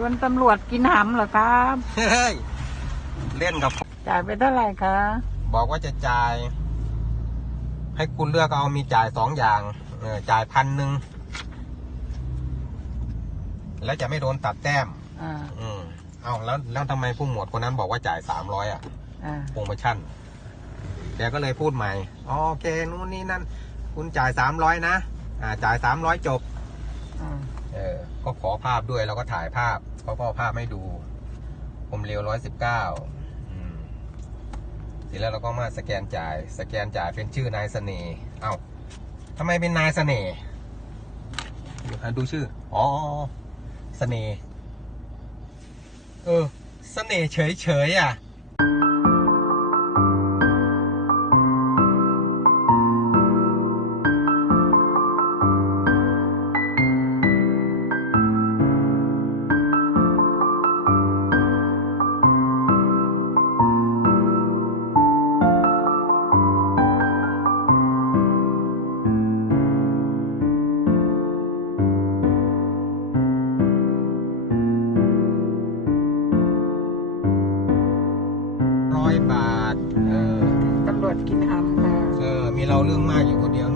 ดวนตำรวจกินหำเหรอครับเฮ้ยเล่นกับจ่ายไปเท่าไหร่คะบอกว่าจะจ่าย ให้คุณเลือกเอามีจ่ายสองอย่างเออจ่ายพันหนึ่งแล้วจะไม่โดนตัดแต้ม อ่าอืมเอาแล้วแล้วทำไมผู้หมวดคนนั้นบอกว่าจ่ายสามร้อยอะอ่าโปรโมชั่นแกก็เลยพูดใหม่อ๋อโอเคนู่นนี่นั่น คุณจ่ายสามร้อยนะ อ่า จ่ายสามร้อยจบ อ่า เออก็ขอภาพด้วยแล้วก็ถ่ายภาพเขาก็เอภาพให้ดู ผมเร็วร้อยสิบเก้าเสร็จแล้วเราก็มาสแกนจ่าย สแกนจ่ายเป็นชื่อนายเสน่ห์เอ้าทำไมเป็นนายเสน่ห์ดูชื่อ อ๋อเสน่ห์เออ เสน่ห์เฉยเฉยๆอะ ร้อยบาท เออตำรวจกินหำค่ะ เออ มีเราเรื่องมากอยู่คนเดียว